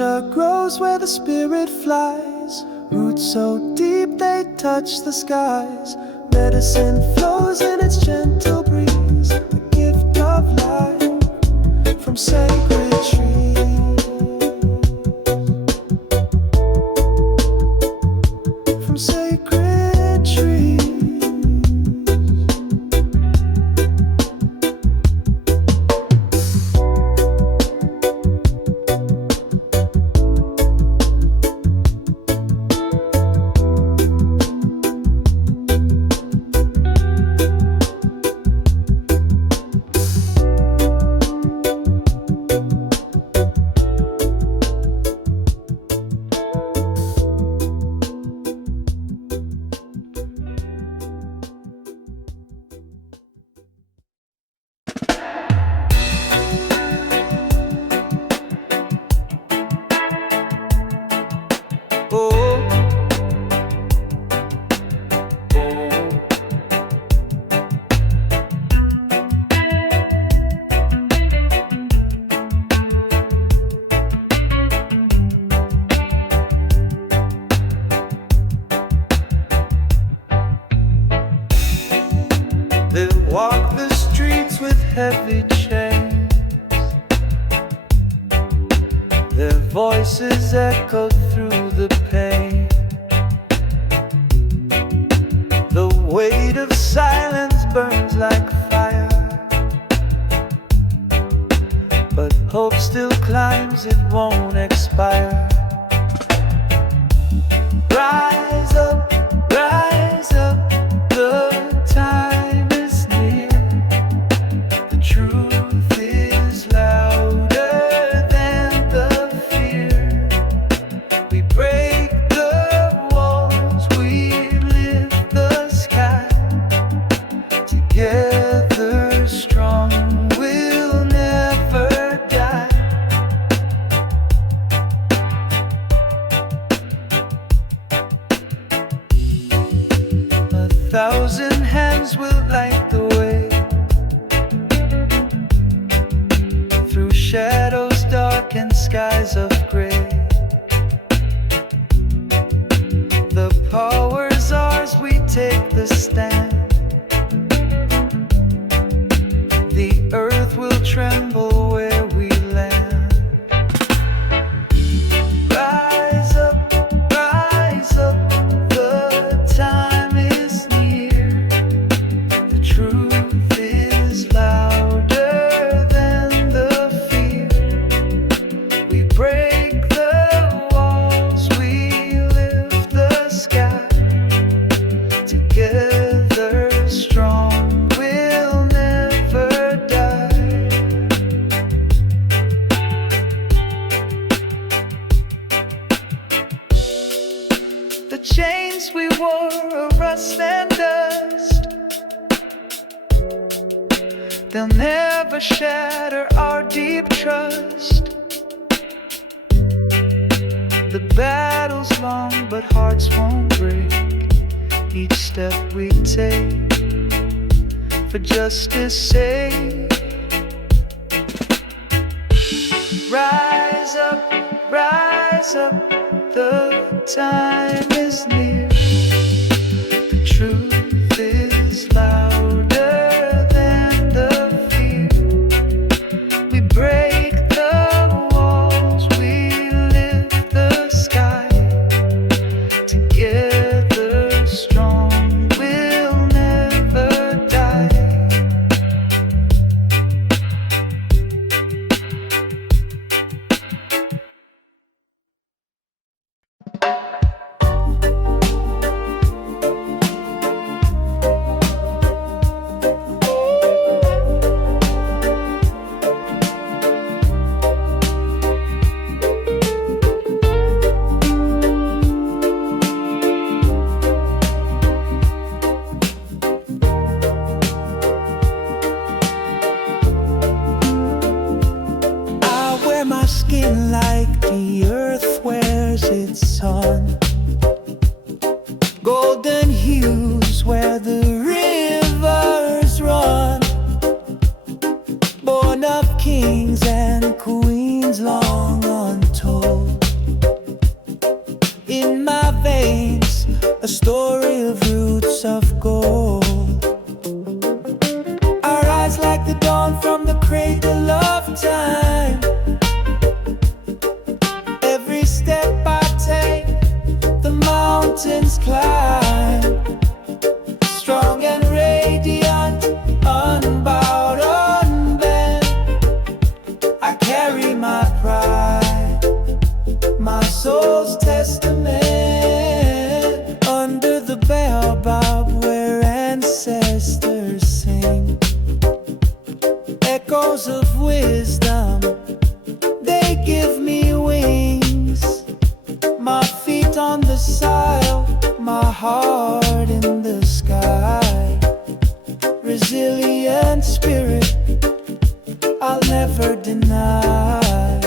Culture grows where the spirit flies, roots so deep they touch the skies. Medicine flows in its gentle breeze, the gift of life from sacred trees. From sacred trees. Walk the streets with heavy chains, their voices echoed through the pain. The weight of silence burns like fire, but hope still climbs, it won't expire. Rise up, rise up, the time is near. The truth is louder than the fear. We break the walls, we lift the sky. Together strong, we'll never die. A thousand hands will light the way through shadows dark and skies of gray. The power's ours, we take the stand. The earth will tremble where we land. Rise up, the time is near. The truth is louder than the fear. We break the walls, we lift the sky. Together strong, we'll never die. The chains we wore are rust and dust. They'll never shatter our deep trust. The battle's long, but hearts won't break. Each step we take for justice' sake. Rise up, the time is near. The truth is louder than the fear. We break the walls, we lift the sky. Together strong, we'll never die. I wear my skin like the earth wears its sun. Golden hues where the rivers run. Born of kings and queens long untold. sing echoes of wisdom. They give me wings, my feet on the soil, my heart in the sky. Resilient spirit, I'll never deny.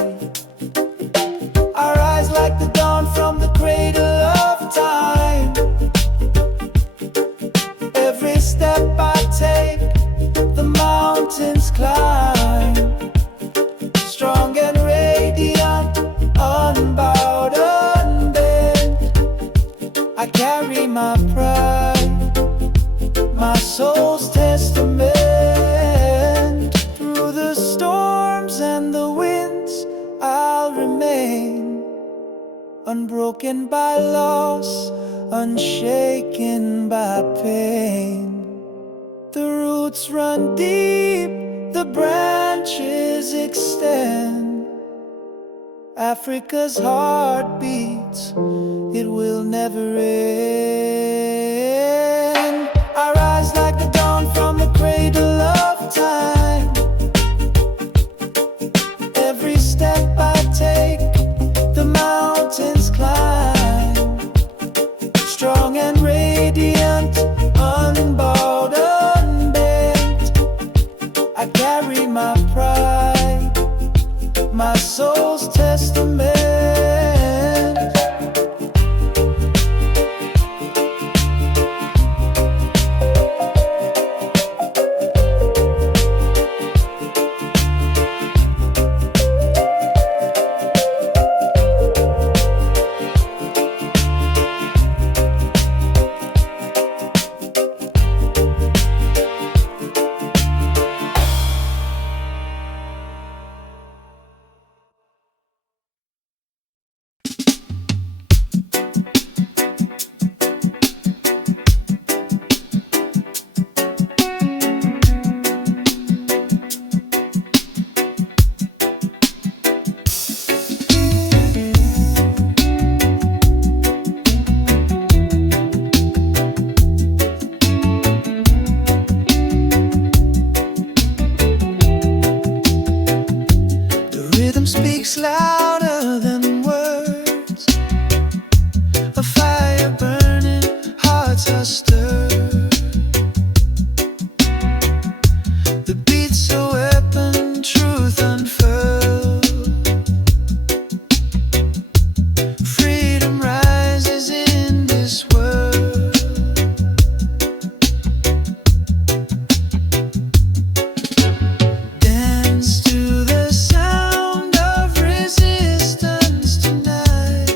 I rise like the dawn from the cradle of time. Every step I take, the mountains climb. Strong and radiant, unbowed, unbent. I carry my pride, my soul's testament. Through the storms and the winds, I'll remain unbroken by loss, unshaken by pain. The roots run deep, the branches extend. Africa's heart beats, it will never end. I rise like the dawn from the cradle of time. Every step I take, the mountains climb. Strong and radiant, unbowed, unbent. I carry my pride, my soul's testament. Speaks louder than words. A fire burning, hearts are stirred. The beat's a weapon, truth unfurled. Freedom rises in this world. Dance to the sound of resistance tonight.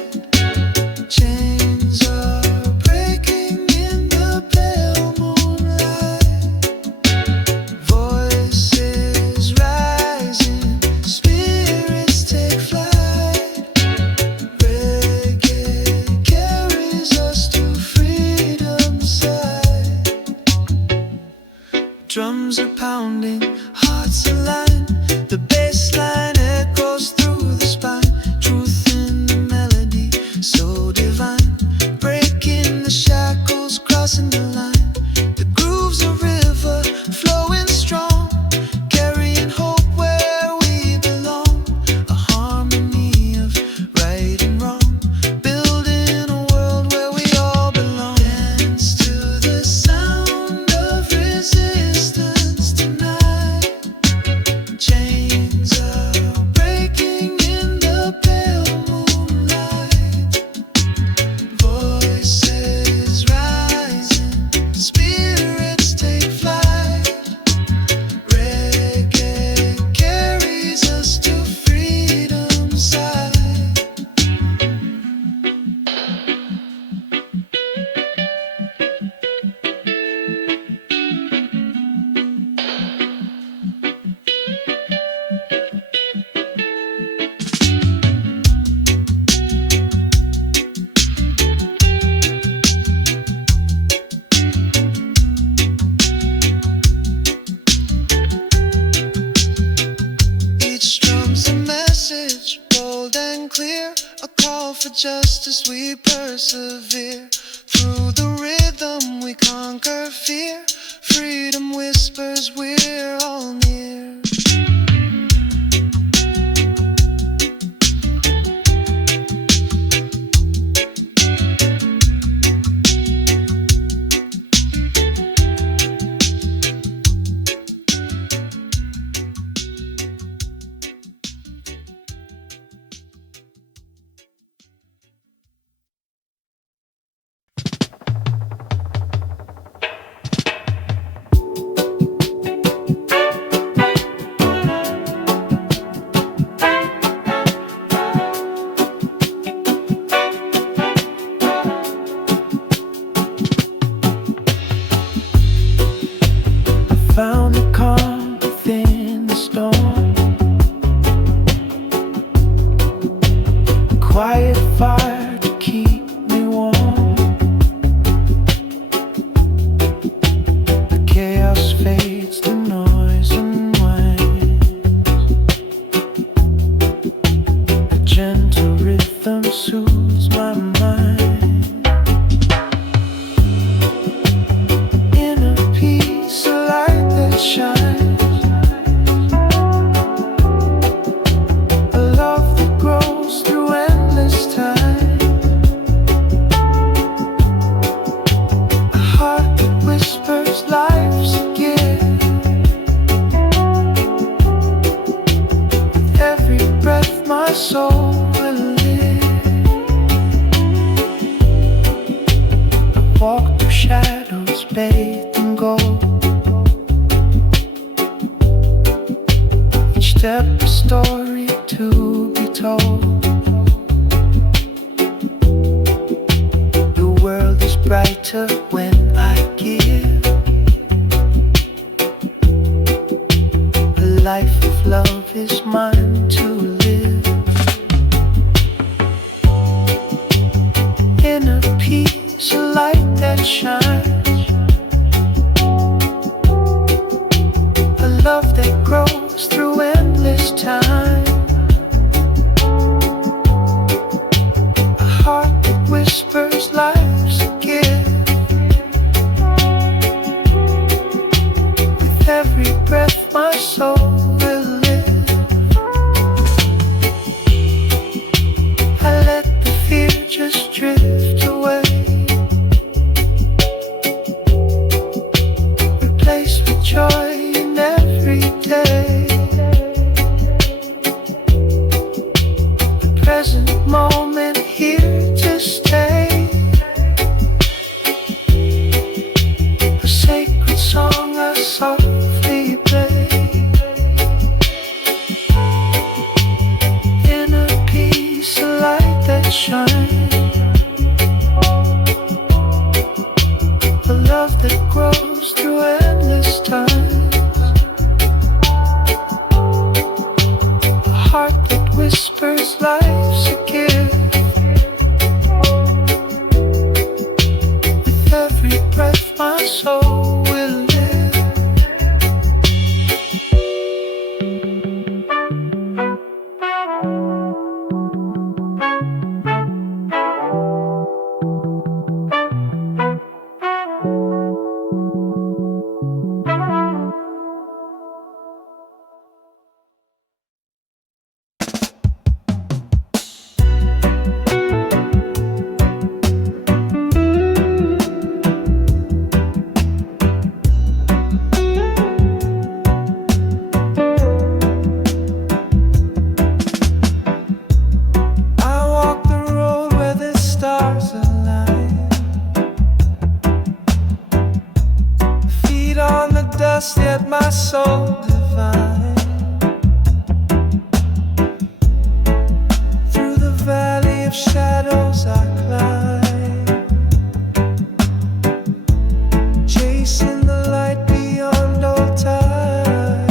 Chains are breaking in the pale moonlight. Voices rising, spirits take flight. Reggae carries us to freedom's side. Drums are pounding, hearts align. The bass line echoes through the spine. Truth in the melody, so divine. Breaking the shackles, crossing the line. The groove's a river, flowing strong. Carrying hope where we belong. A harmony of right and wrong. Building a world where we all belong. Dance to the sound of resistance tonight. Chains are breaking in the pale moonlight. Voices rising, spirits take flight. Reggae carries us to freedom's side. Each drum's a message, bold and clear. A call for justice, we persevere. Through the rhythm we conquer fear. Freedom whispers whispers we're all near. Found the calm within the storm. Quiet fire to keep me warm. The chaos fades, the noise unwinds. The gentle rhythm soothes my mind. Inner peace, a light that shines. A love that grows through endless time. A heart that whispers life's a gift. With every breath my soul will live. I walk through shadows bathed in gold. Each step a story to be told. The world is brighter when I give. A life of love is mine to live. Inner peace, a light that shines. A love that grows through endless time. A heart that whispers life's a gift. With every breath my soul will live. I let the fear just drift away. Replaced with joy in every day. The present moment here to stay. A sacred song I softly play. Inner peace, a light that shines. A love that grows through endless times. A heart that whispers life's a gift. With every breath my soul will live. I walk the road where the stars align. Feet on the dust, yet my soul divine. Through the valley of shadows I climb, chasing the light beyond all time.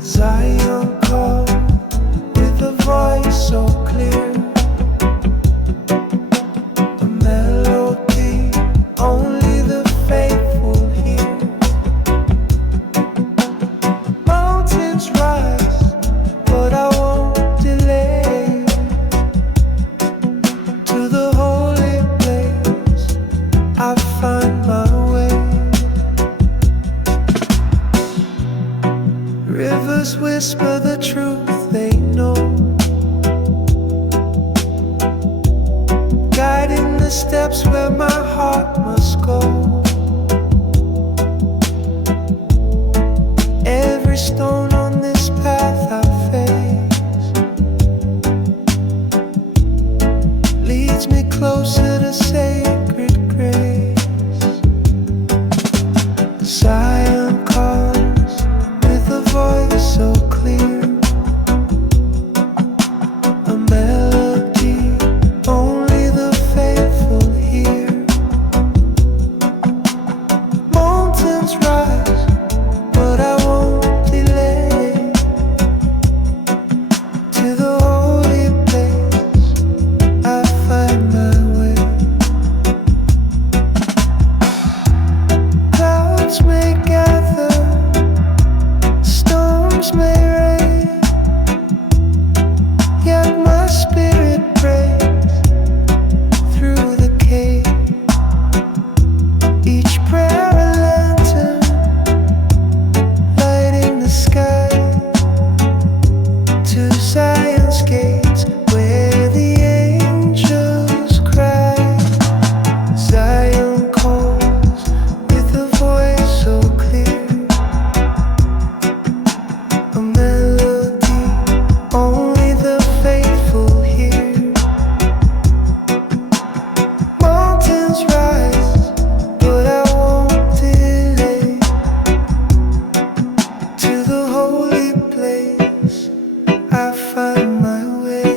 Zion called with a voice so clear. A melody only the faithful hear. Mountains rise, but I won't delay. Voices whisper the truth they know, guiding the steps where my heart must go. Every stone on this path I face leads me closer to sacred grace. Zion calls with a voice so clear, a melody only the faithful hear. Mountains rise, but I won't delay. To the holy place I find my way. Clouds may gather, storms may rain, yet my spirit prays through the cave. Each prayer a lantern, lighting the sky to Zion's gates where the angels cry. Zion calls with a voice so clear, a melody only the faithful hear. Mountains rise, but I won't delay. To the holy place I find my way.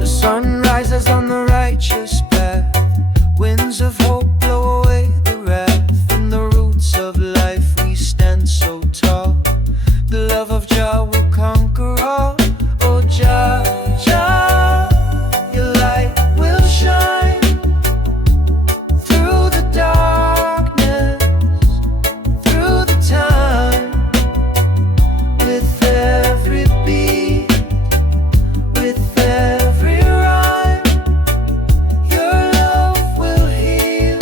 The sun rises on the righteous path. Winds of hope blow away the wrath. In the roots of life we stand so tall. The love of Jah will conquer all. Oh Jah, Jah, your light will shine through the darkness, through the time. With every beat, with every rhyme, your love will heal,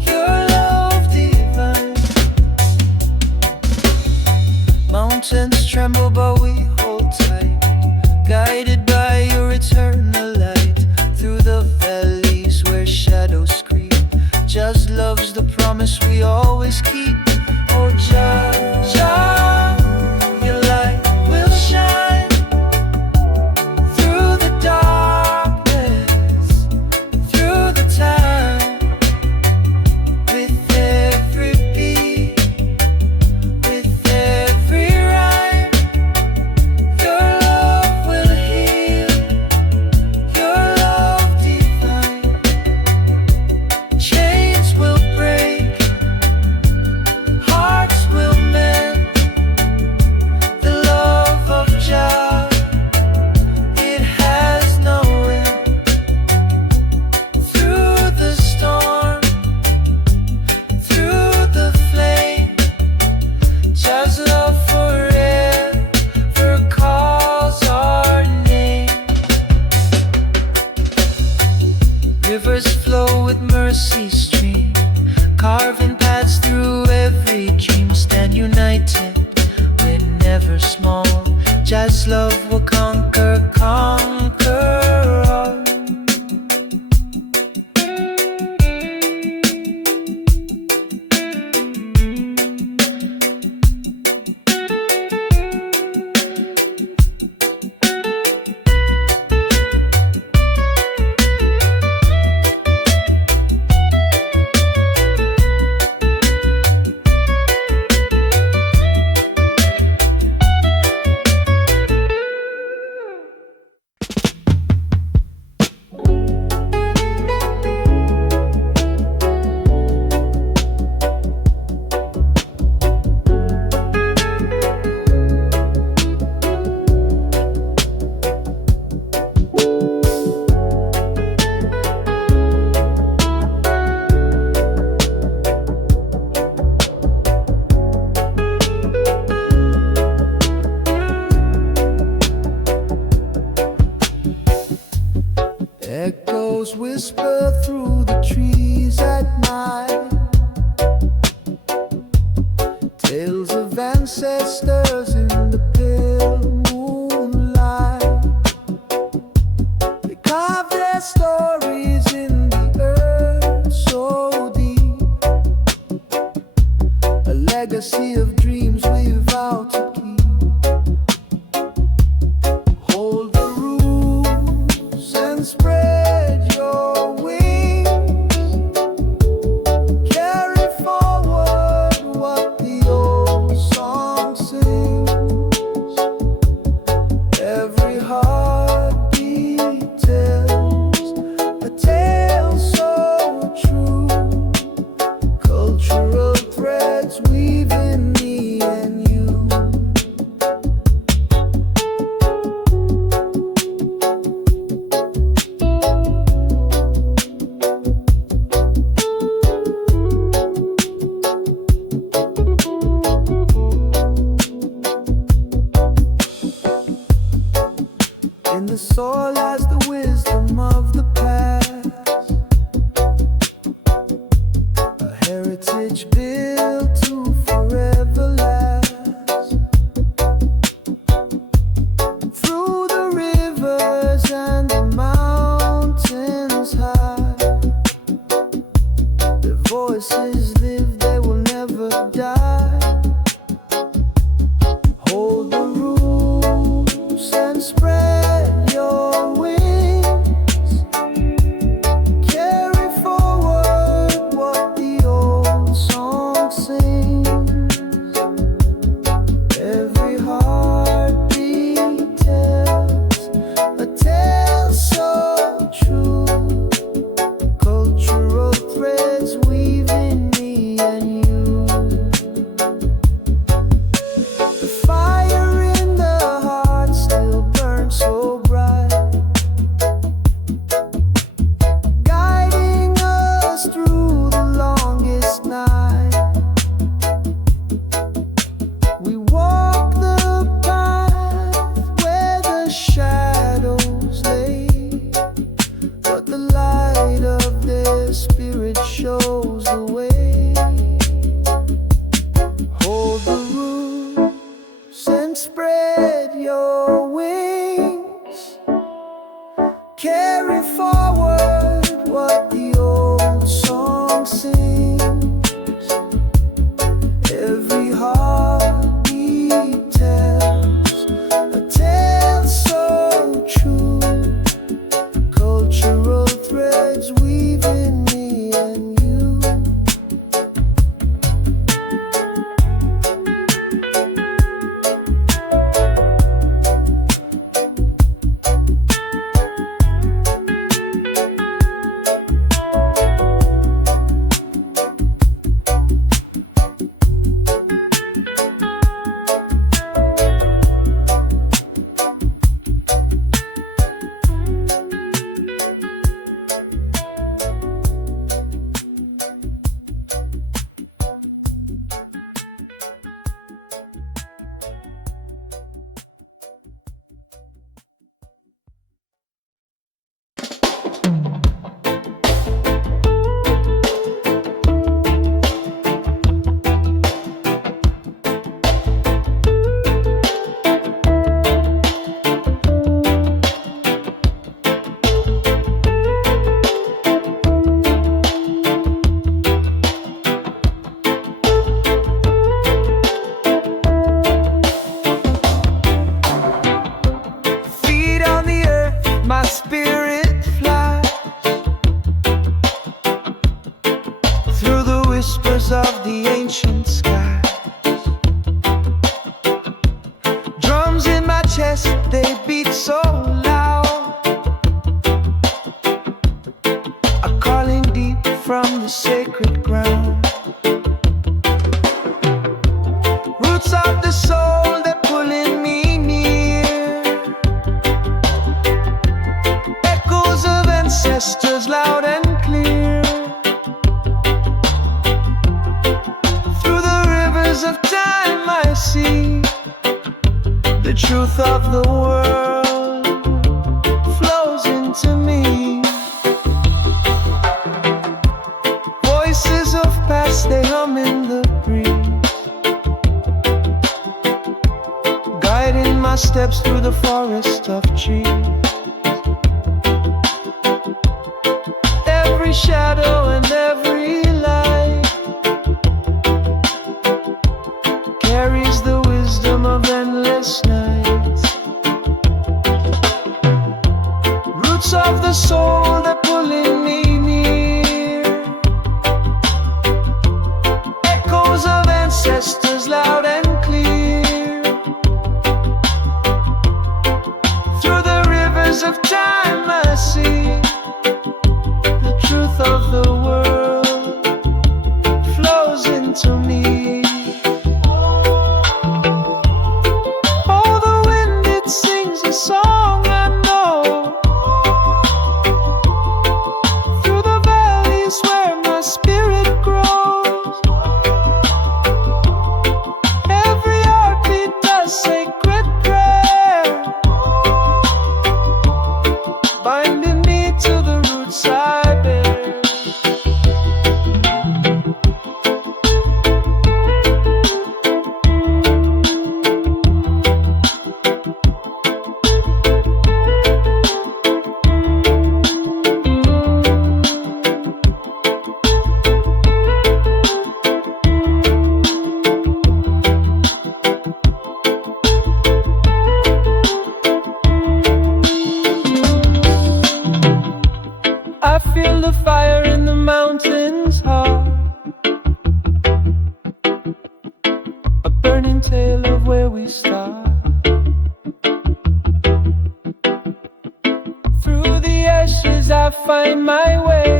your love divine. Mountains tremble but we hold tight, guided by your eternal light. Through the valleys where shadows creep, just love's the promise we always keep. Oh Jah, Jah, your light will shine through the darkness, through the time. With every beat, with every rhyme, ancestors in the pale moonlight. They carve their stories in the earth so deep, a legacy of dreams we vow to keep. Hold the rules and spread your wings. Carry forward what the old song sings. Every heartbeat tells a tale so true. Cultural threads weaving me and you. In the soil lies the wisdom of the past, a heritage built to forever last. Through the rivers and the mountains high, their voices live, they will never die. Hold the rules and spread your wings. Carry forward what the old song sings. Every heartbeat tells a tale so true. Cultural threads weaving me and you. The fire in the heart still burns so bright, guiding us through the longest night. We walk the path where the shadows lay, but the light of their spirit shows the way. Hold the rules and spread your wings. Carry forward what the old song sings. Every heartbeat tells a tale so true. Cultural threads weaving me and you. Feet on the earth, my spirit flies through the whispers of the ancient skies. Drums in my chest, they beat so loud, a calling deep from the sacred ground. Roots of the soul, they're pulling me near. Echoes of ancestors loud and clear. Through the rivers of time I see the truth of the world flows into me. Voices of past, they hum in the breeze. my steps through the forest of trees. Every shadow and every light carries the wisdom of endless nights. Roots of the soul that pulling me near, echoes of ancestors loud and clear. Through the rivers of time I see the truth of the world flows into me. Oh, the wind, it sings a song I know, through the valleys where my spirit grows. Every heartbeat does sacred prayer, binding me to the roots I bear. I feel the fire in the mountains heart, a burning tale of where we start. Through the ashes I find my way,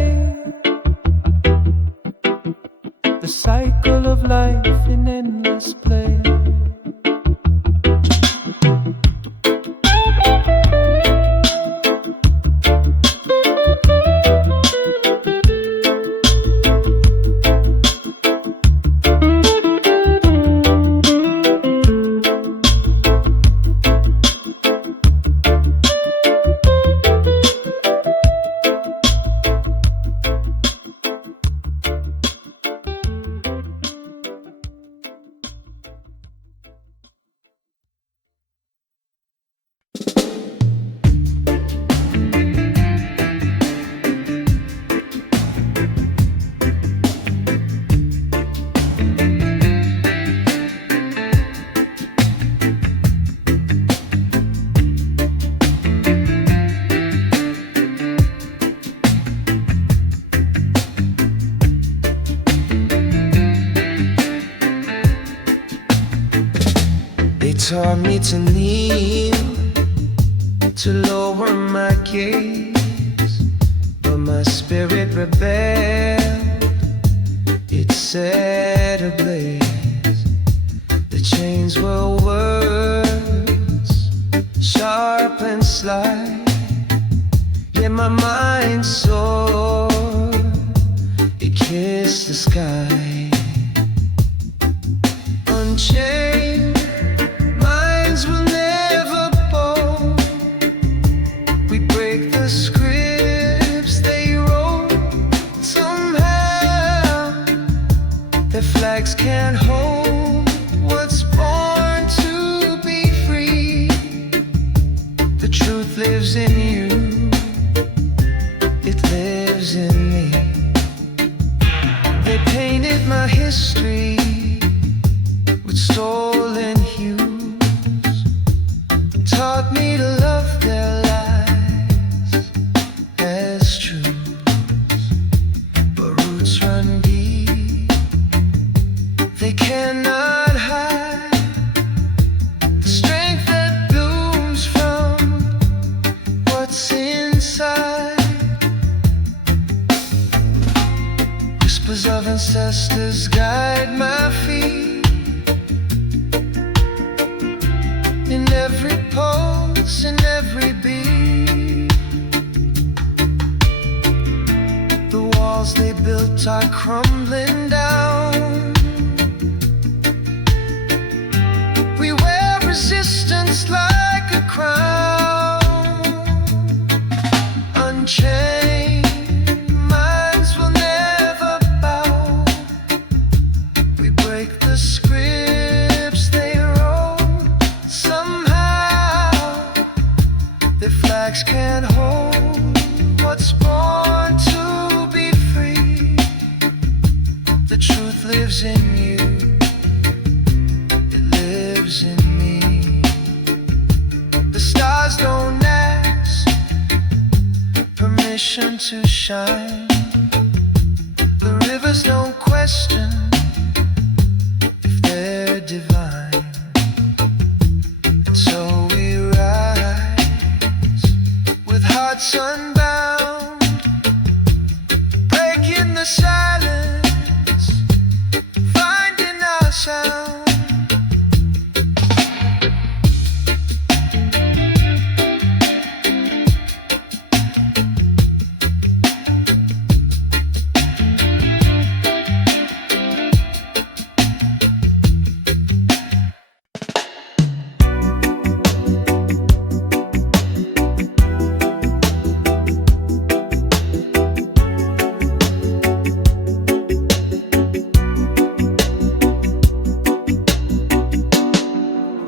the cycle of life in endless play. They taught me to kneel, to lower my gaze, but my spirit rebelled, it set ablaze. The chains were words, sharp and sly, yet my mind soared, it kissed the sky. Unchained minds will never bow. We break the scripts they wrote. Somehow their flags can't hold what's born to be free. The truth lives in you, it lives in me. They painted my history with stolen hues, taught me to love their lies as truths. But roots run deep, they cannot hide the strength that blooms from what's inside. Whispers of ancestors guide my feet, in every pulse, in every beat. The walls they built are crumbling down. We wear resistance like a crown. Unchained minds will never bow. We break the scripts they wrote. Somehow losing me. The stars don't ask permission to shine. The rivers don't question if they're divine. And so we rise with hearts unbound, breaking the silence, finding our sound.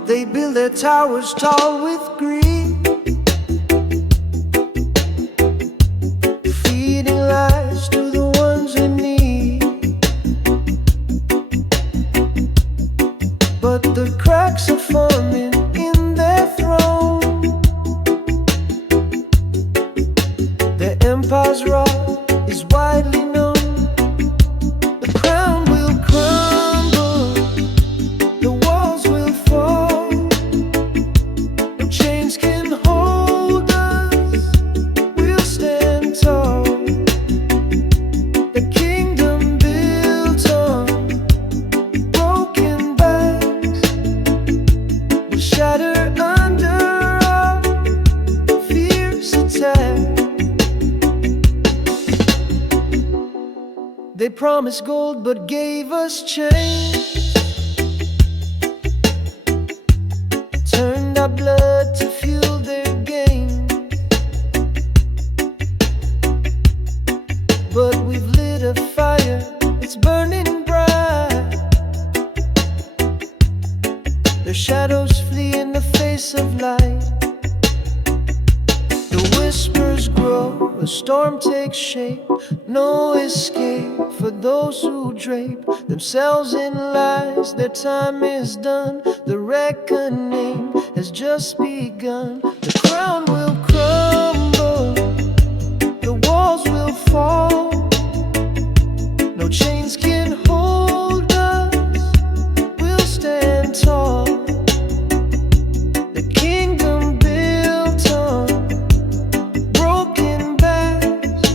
They build their towers tall with greed, feeding lies to the ones in need. But the cracks are forming in their throne. Their empire's rot is widely known. The crown will crumble, the walls will fall. Chains can hold us, we'll stand tall. The kingdom built on broken backs will shatter under our fierce attack. They promised gold but gave us chains, turned our blood to fuel their gain. But we've lit a fire, it's burning bright. Their shadows flee in the face of light. The whispers grow, a storm takes shape. No escape for those who drape themselves in lies. Their time is done, the reckoning has just begun. The crown will crumble, the walls will fall. No chains can hold us, we'll stand tall. The kingdom built on broken backs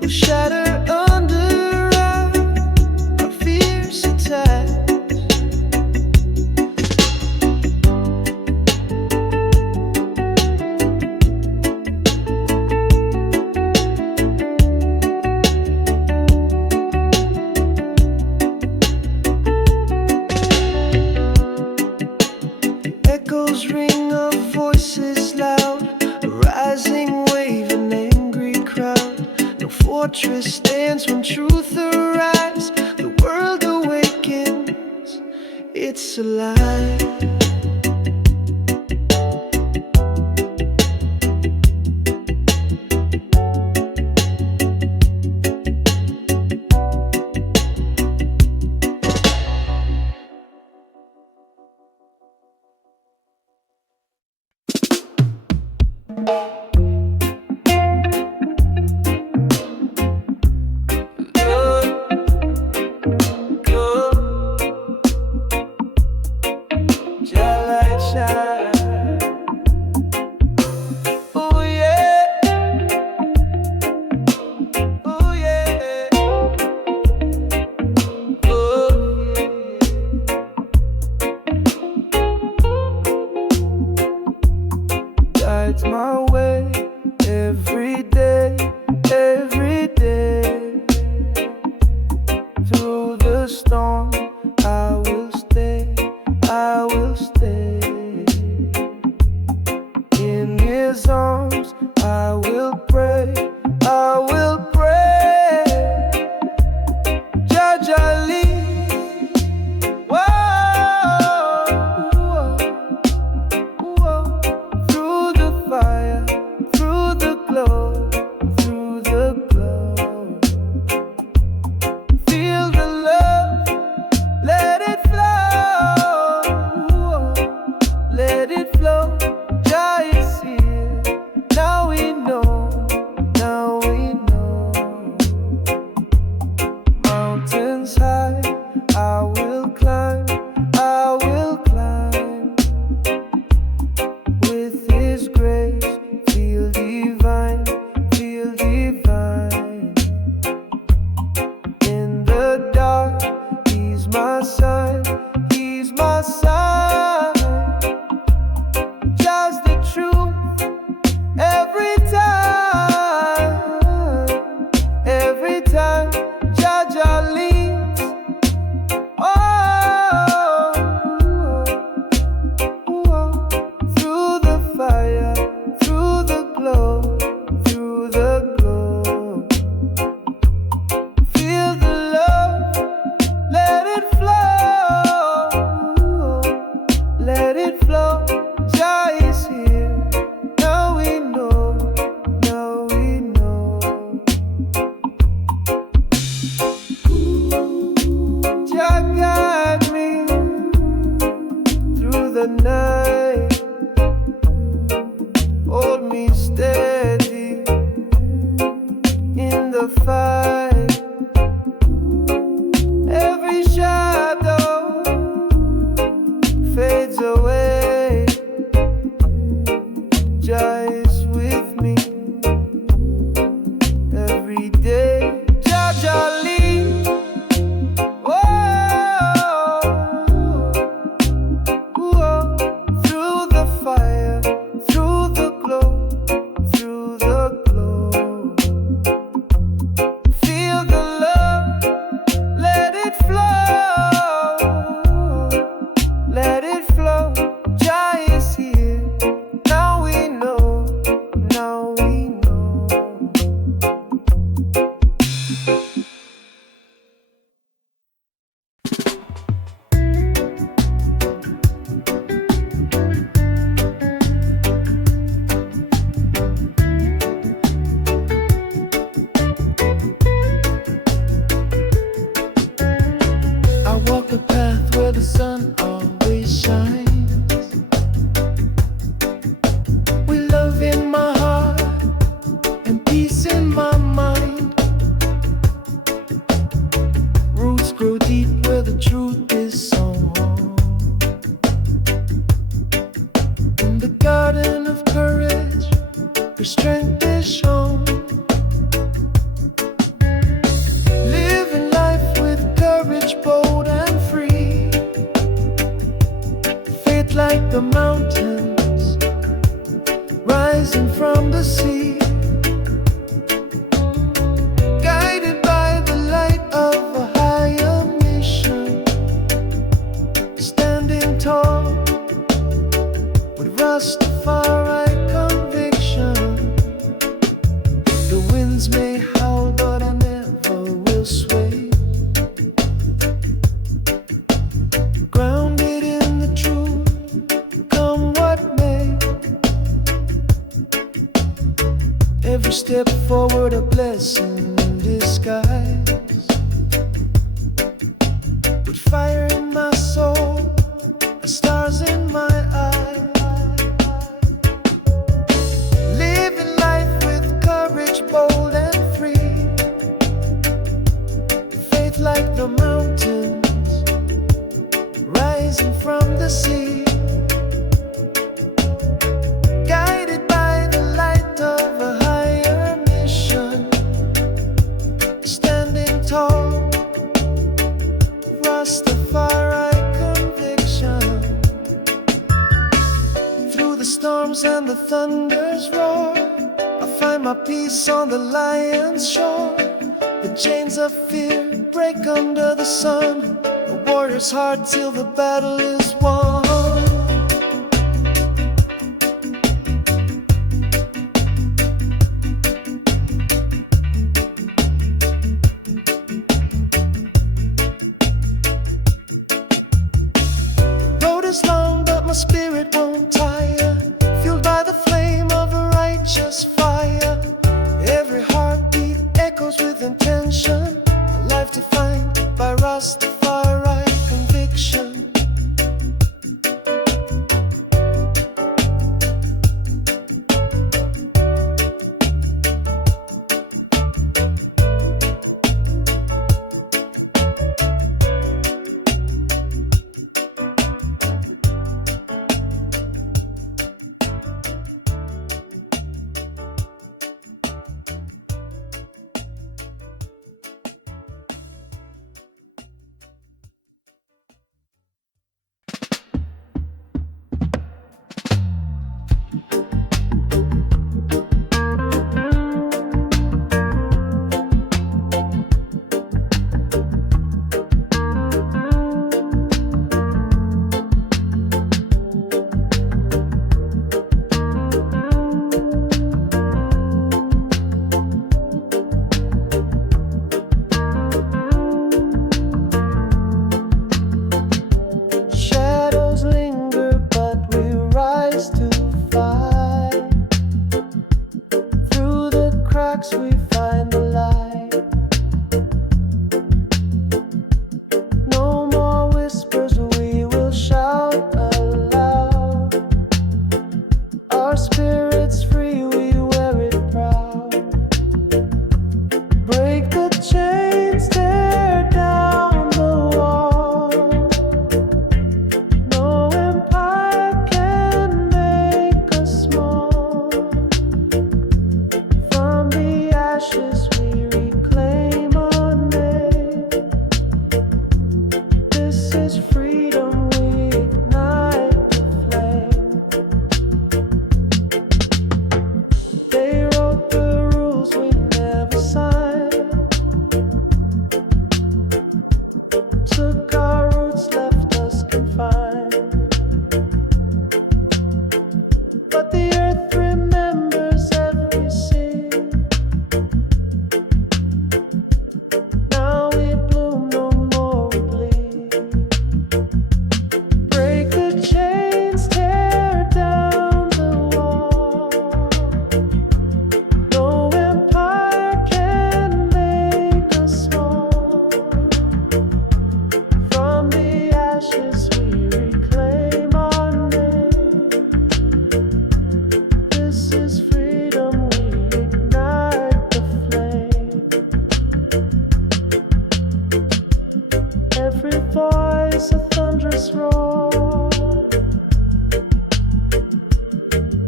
will shatter under our fierce attacks. Echoes ring of voices loud, a rising wave, an angry crowd. No fortress stands when truth arrives. The world awakens, it's alive. Good, good. sun always shines. With love in my heart and peace in my mind. Roots grow deep where the truth is sown. In the garden of courage, where strength is shown. Living life with courage, bold and free. Faith like the mountains, rising from the sea. Guided by the light of a higher mission. Standing tall with Rastafari conviction. The winds may howl, but I never will sway. Grounded in the truth, come what may. Every step forward a blessing in disguise. With fire in my soul, stars in my eyes. Living life with courage, bold and free. Faith like the mountains, rising from the sea. Guided by the light of a higher mission. Standing tall, Rastafari conviction. Through the storms and the thunder's roar, I find my peace on the lion's shore. The chains of fear break under the sun. A warrior's heart till the battle is won. The road is long, but my spirit won't tire. Fueled by the flame of a righteous fire. Every heartbeat echoes with intention. A life defined by Rastafari conviction.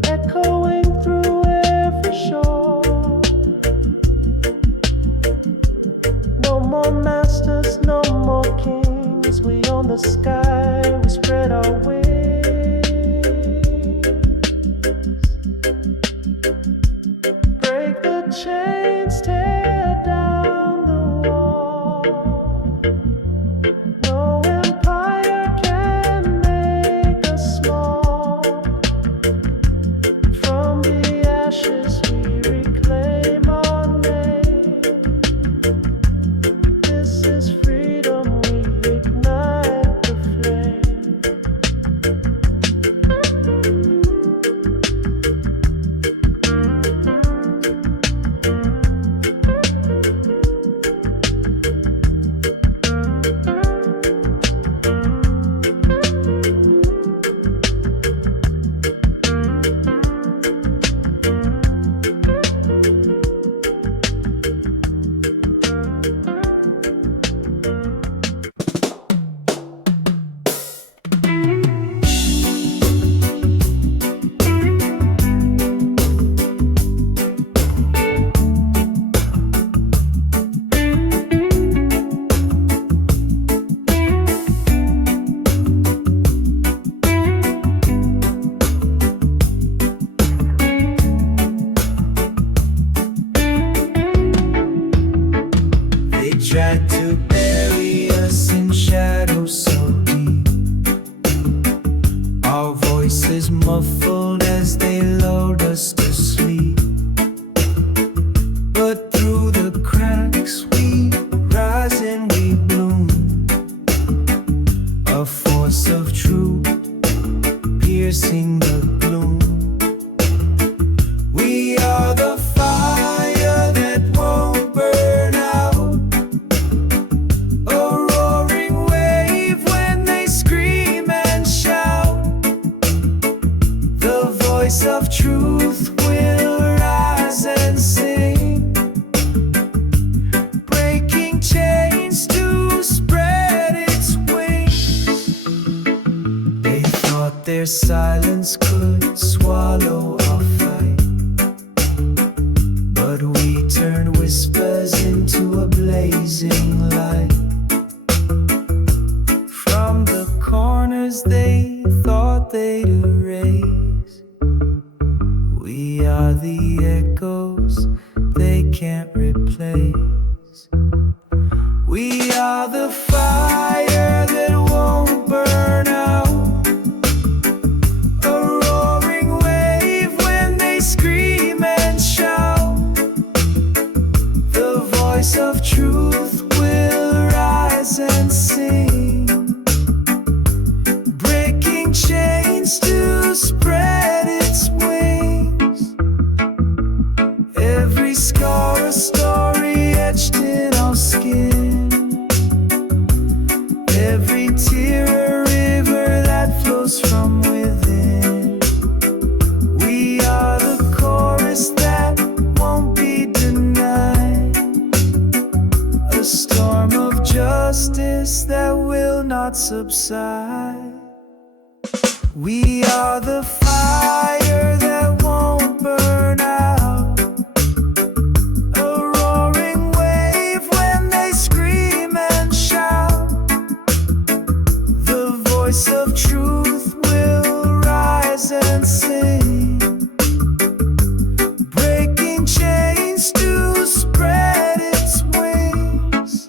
echoing through every shore. No more masters, no more kings. We own the sky, we spread our wings. Break the chains, tear down the wall. No empire can make us small. From the ashes we reclaim our name. This is freedom, we ignite the flame. Tried to bury us in shadows so deep. Our voices muffled as they lulled us to sleep. But through the cracks we rise and we bloom. A force of truth piercing the gloom. We are the fire that won't burn out. Of truth will rise and sing, breaking chains to spread its wings. They thought their silence could swallow our fight, but we turned whispers into a blazing light. From the corners they thought they'd erase, we are the echoes they can't replace. We are the fire that won't burn out. A roaring wave when they scream and shout. The voice of truth will rise and sing, breaking chains to spread its wings. Every scar a story etched in our skin. Every tear a river that flows from within. We are the chorus that won't be denied. A storm of justice that will not subside. We are the fire that won't burn out. A roaring wave when they scream and shout. The voice of truth will rise and sing, breaking chains to spread its wings.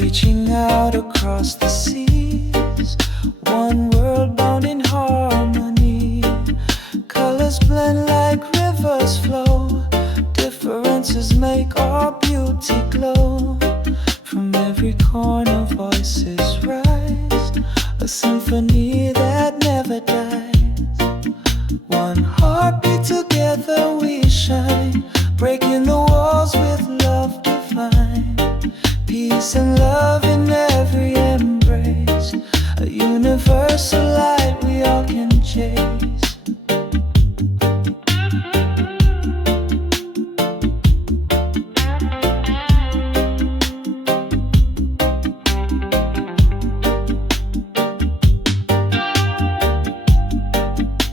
reaching out across the seas. One world bound in harmony. Colors blend like rivers flow. Differences make our beauty glow. From every corner voices rise, a symphony that never dies. One heartbeat, together we shine, breaking the walls with love divine. Peace and love in every embrace, a universal light we all can chase.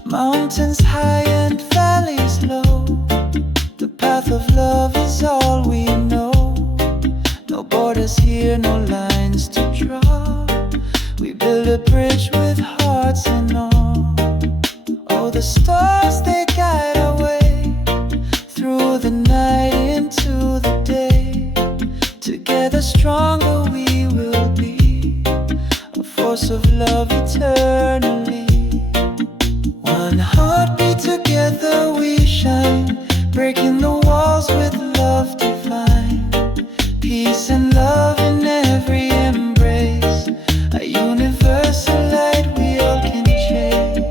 Mountains high and valleys low, the path of love is all we know. No borders here, no lines to draw. We build a bridge with hearts in awe. Oh, the stars, they guide our way through the night into the day. Together stronger we will be, a force of love eternally. One heartbeat, together we shine, breaking the walls with love divine. Peace and love in every embrace, a universal light we all can chase.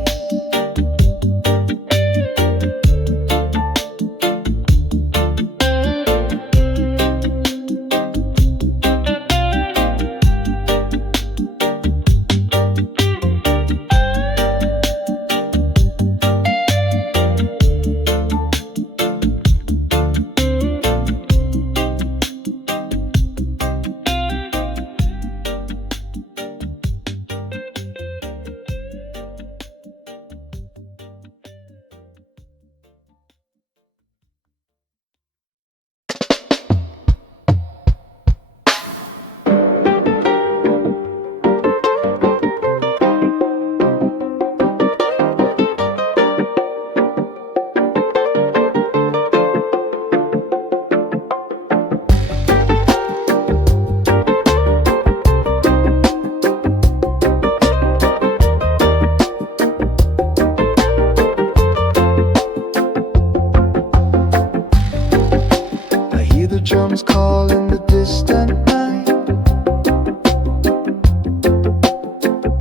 Drums call in the distant night,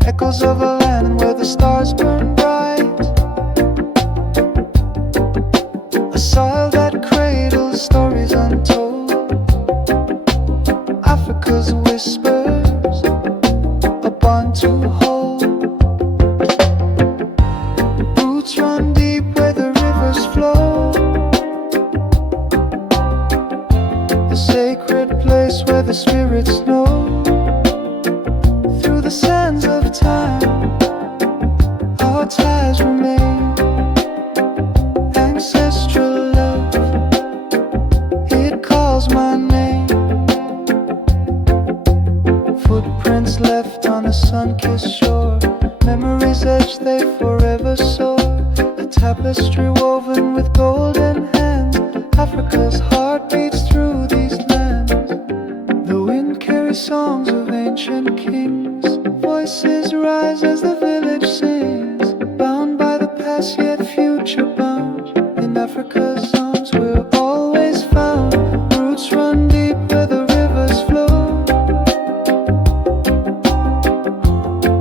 echoes of a land where the stars burn bright. A soil that cradles stories untold, Africa's whispers, a bond to hold. Roots run deep where the rivers flow, a sacred place where the spirits know. Through the sands of time, our ties remain. Ancestral love, it calls my name. Footprints left on a sun-kissed shore, memories etched, they forever soar. A tapestry woven with golden hands, Africa's heart beats through these lands. The wind carries songs of ancient kings, voices rise as the village sings. Bound by the past yet future bound, in Africa's arms we're always found. Roots run deep where the rivers flow,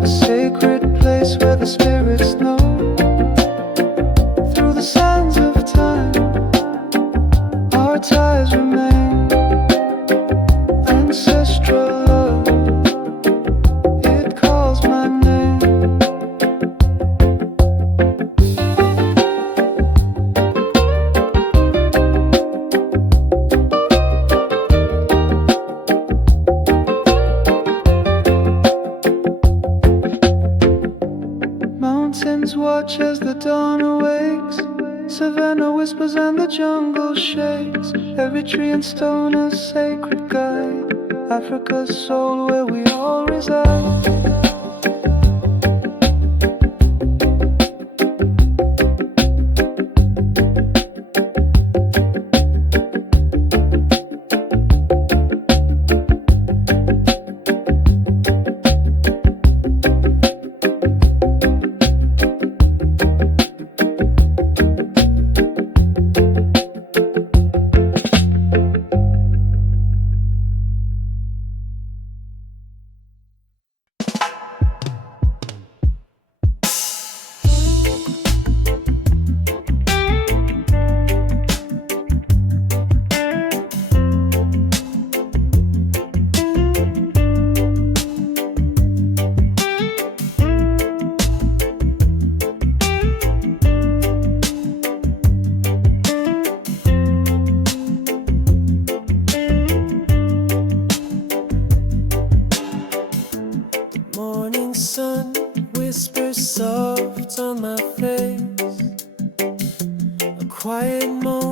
a sacred place where the spirits know. Through the sands of time, our ties remain. Ancestral love, it calls my name. Mountains watch as the dawn awakes, savannah whispers and the jungle shakes. Every tree and stone a sacred guide, Africa's soul where we all reside.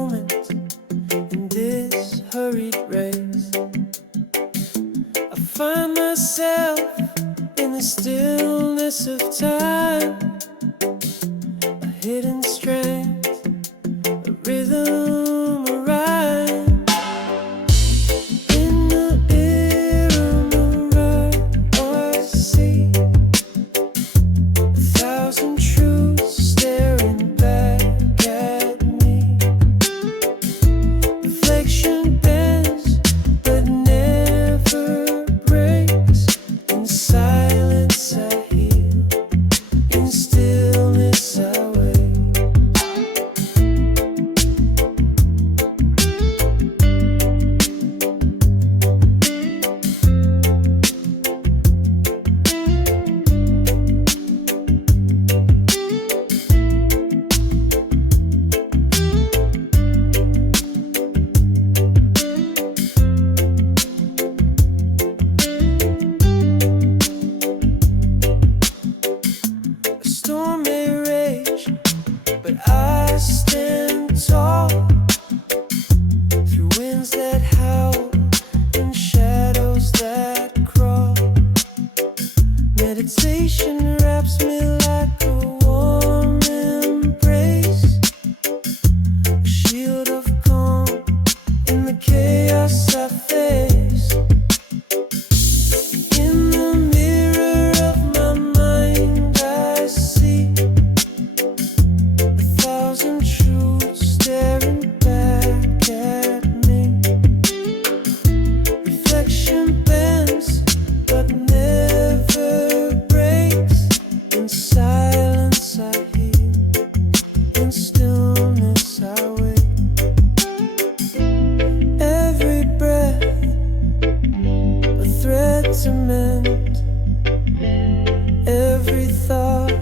moment in this hurried race. I find myself in the stillness of time, a hidden strength, a rhythm, a rhyme. In the ear of my right, I see 1,000 truths staring back at me. Reflection bends but never breaks. In silence I heal, in stillness I wait. A storm may rage, but I stand tall through winds that howl and shadows that crawl. Meditation wraps me like a warm embrace, a shield of calm in the chaos I face. In the mirror of my mind I see 1,000 truths staring back at me. Reflection bends but never breaks. In silence I heal, in stillness I wait. Every breath a thread to mend, every thought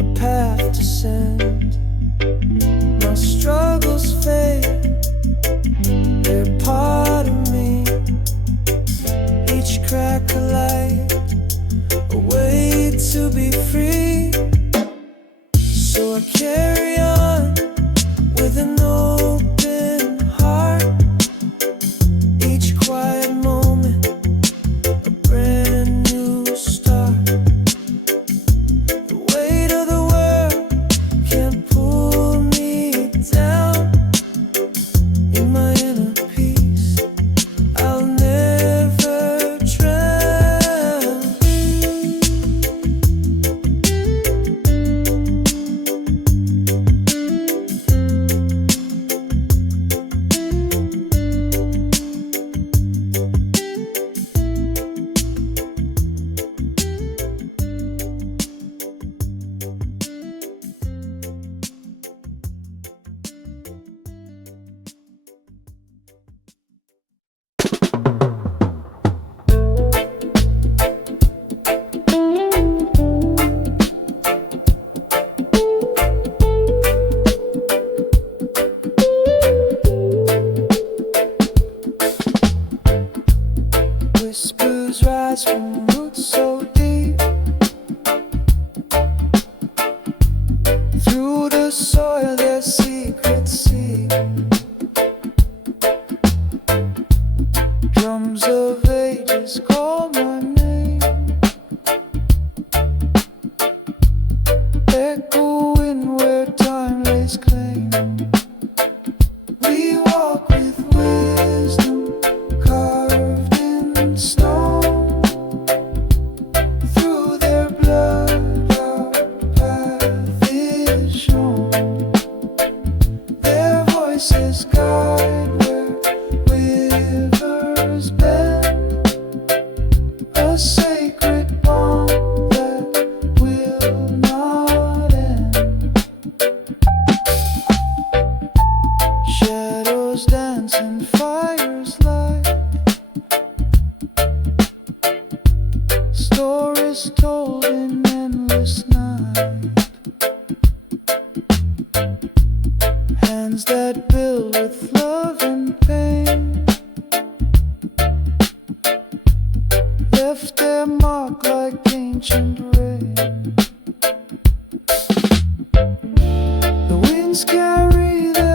a path to send. My struggles fade, they're part of me. Each crack a light, a way to be free. So I carry on with an open heart. Each quiet moment a brand new start. The weight of the world can't pull me down. In my inner peace I'll never drown. Whispers rise from roots so deep, through the soil their secrets seep. Drums of ages call my name, echoing where time lays claim. We walk with wisdom carved in stone. Through their blood our path is shown. Their voices guide where rivers bend, a sacred bond that will not end. Shadows dance and fires light, stories told in endless night. Hands that build with love and pain left their mark like ancient rain. The winds carry their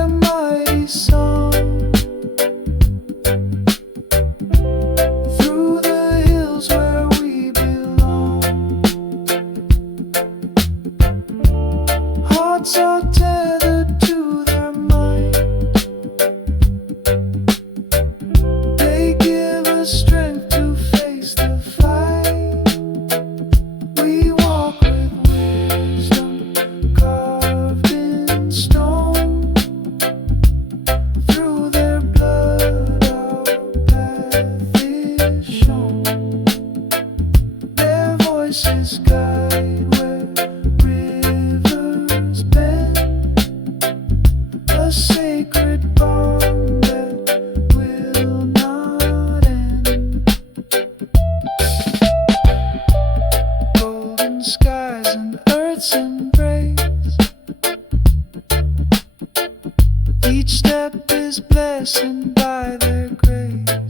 a sacred bond that will not end. Golden skies and earth's embrace. Each step is blessed by their grace.